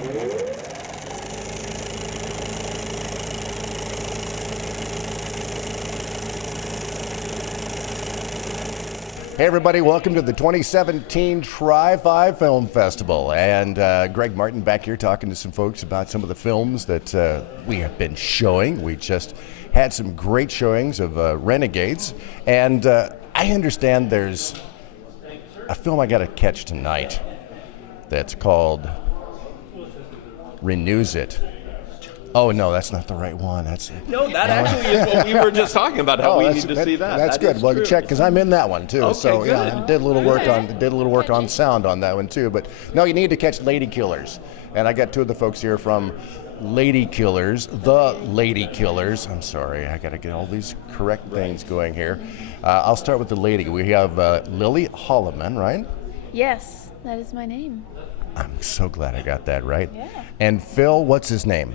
Hey everybody, welcome to the 2017 TRIFI Film Festival. And Greg Martin back here talking to some folks about some of the films that we have been showing. We just had some great showings of Renegades. And I understand there's a film I got to catch tonight that's called Renews It. Oh, no, that's not the right one. No, that actually is what we were just talking about, how we need to see that. That's good. Well, check, because I'm in that one, too. Okay, so, good. yeah, I did a little work on sound on that one, too. But, no, you need to catch Ladykillers. And I got two of the folks here from Ladykillers, the Ladykillers. I'm sorry, I got to get all these correct things going here. I'll start with the lady. We have Lily Holleman, right? Yes, that is my name. I'm so glad I got that right. Yeah. And Phil, what's his name?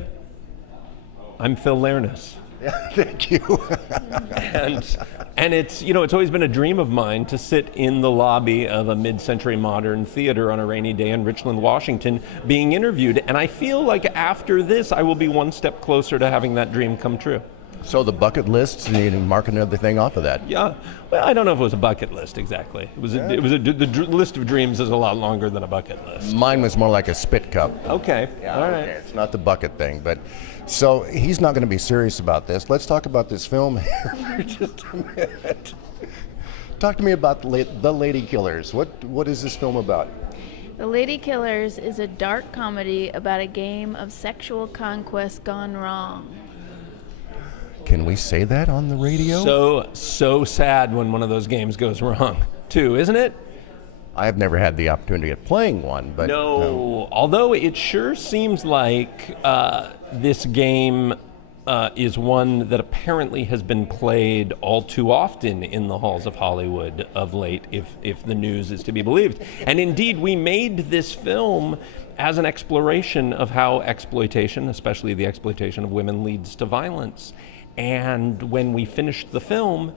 I'm Phil Leirness. Yeah, thank you. and it's, you know, it's always been a dream of mine to sit in the lobby of a mid-century modern theater on a rainy day in Richland, Washington, being interviewed. And I feel like after this, I will be one step closer to having that dream come true. So the bucket list, you know, marking everything off of that. Yeah, well, I don't know if it was a bucket list exactly. The list of dreams is a lot longer than a bucket list. Mine was more like a spit cup. Okay, Yeah, all right. okay. It's not the bucket thing, but so he's not going to be serious about this. Let's talk about this film here for just a minute. Talk to me about the Ladykillers. What is this film about? The Ladykillers is a dark comedy about a game of sexual conquest gone wrong. Can we say that on the radio? So sad when one of those games goes wrong, too, isn't it? I have never had the opportunity of playing one, but No, although it sure seems like this game is one that apparently has been played all too often in the halls of Hollywood of late, if the news is to be believed. And indeed, we made this film as an exploration of how exploitation, especially the exploitation of women, leads to violence. And when we finished the film,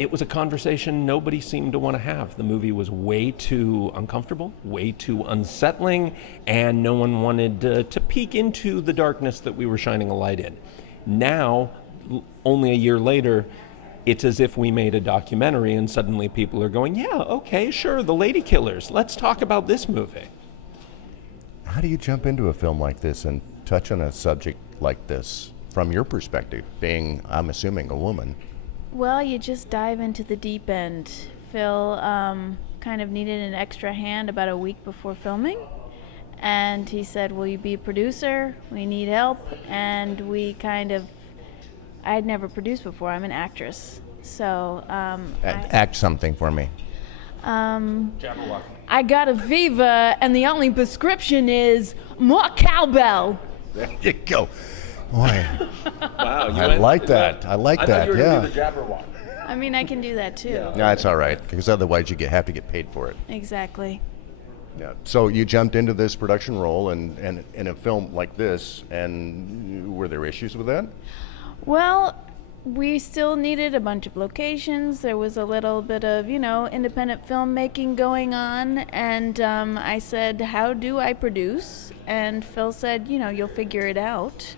it was a conversation nobody seemed to want to have. The movie was way too uncomfortable, way too unsettling, and no one wanted to peek into the darkness that we were shining a light in. Now, only a year later, it's as if we made a documentary and suddenly people are going, yeah, okay, sure, the Ladykillers, let's talk about this movie. how do you jump into a film like this and touch on a subject like this from your perspective, being, I'm assuming, a woman? Well, you just dive into the deep end. Phil kind of needed an extra hand about a week before filming. And he said, will you be a producer? We need help. And I had never produced before. I'm an actress. So Act something for me. I got a fever, and the only prescription is more cowbell. There you go. Boy, Wow, I like that. I like that, yeah. I mean, I can do that too. No, that's all right, because otherwise you have to get paid for it. Exactly. Yeah. So you jumped into this production role and in a film like this, and were there issues with that? Well, we still needed a bunch of locations. There was a little bit of, independent filmmaking going on. And I said, how do I produce? And Phil said, you'll figure it out.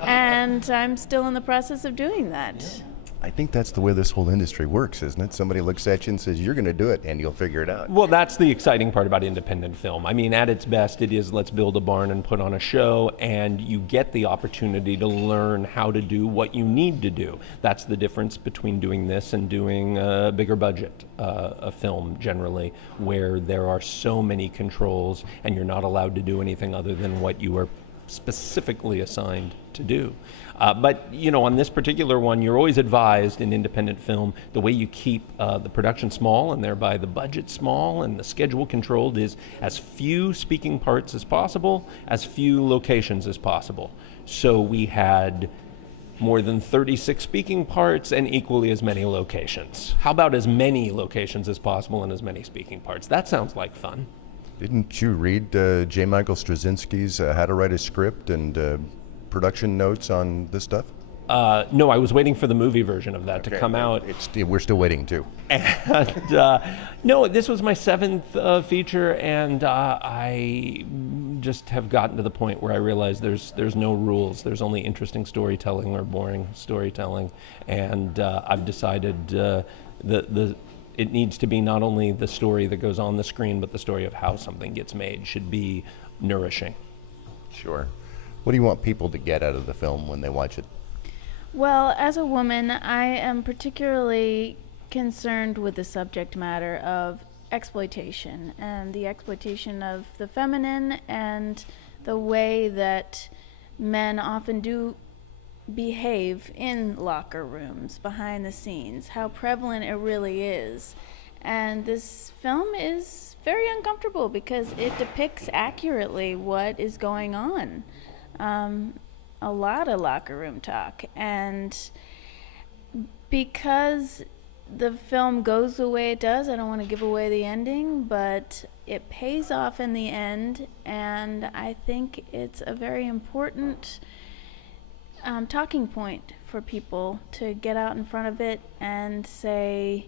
And I'm still in the process of doing that. I think that's the way this whole industry works, isn't it? Somebody looks at you and says, you're going to do it, and you'll figure it out. Well, that's the exciting part about independent film. I mean, at its best, it is let's build a barn and put on a show, and you get the opportunity to learn how to do what you need to do. That's the difference between doing this and doing a bigger budget a film generally, where there are so many controls, and you're not allowed to do anything other than what you are specifically assigned to do. But on this particular one, you're always advised in independent film, the way you keep the production small and thereby the budget small and the schedule controlled is as few speaking parts as possible, as few locations as possible. So we had more than 36 speaking parts and equally as many locations. How about as many locations as possible and as many speaking parts? That sounds like fun. Didn't you read J. Michael Straczynski's How to Write a Script and production notes on this stuff? No, I was waiting for the movie version of that to come out. We're still waiting too. And no, this was my 7th feature, and I just have gotten to the point where I realize there's no rules. There's only interesting storytelling or boring storytelling, and I've decided it needs to be not only the story that goes on the screen, but the story of how something gets made should be nourishing. Sure. What do you want people to get out of the film when they watch it? Well, as a woman, I am particularly concerned with the subject matter of exploitation and the exploitation of the feminine and the way that men often do behave in locker rooms, behind the scenes, how prevalent it really is. And this film is very uncomfortable because it depicts accurately what is going on. A lot of locker room talk, and because the film goes the way it does, I don't want to give away the ending, but it pays off in the end, and I think it's a very important talking point for people to get out in front of it and say,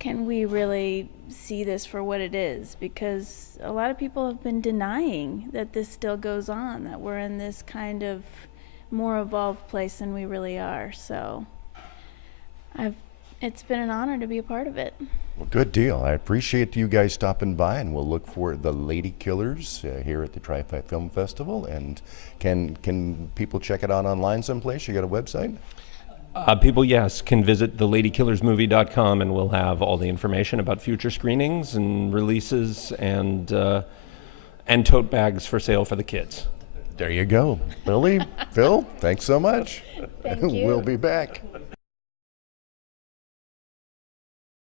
can we really see this for what it is? Because a lot of people have been denying that this still goes on, that we're in this kind of more evolved place than we really are. So it's been an honor to be a part of it. Well, good deal. I appreciate you guys stopping by, and we'll look for the Ladykillers here at the TRIFI Film Festival. And can people check it out online someplace? You got a website? People, yes, can visit theladykillersmovie.com, and we'll have all the information about future screenings and releases and tote bags for sale for the kids. There you go. Lily, Phil, thanks so much. Thank you. We'll be back.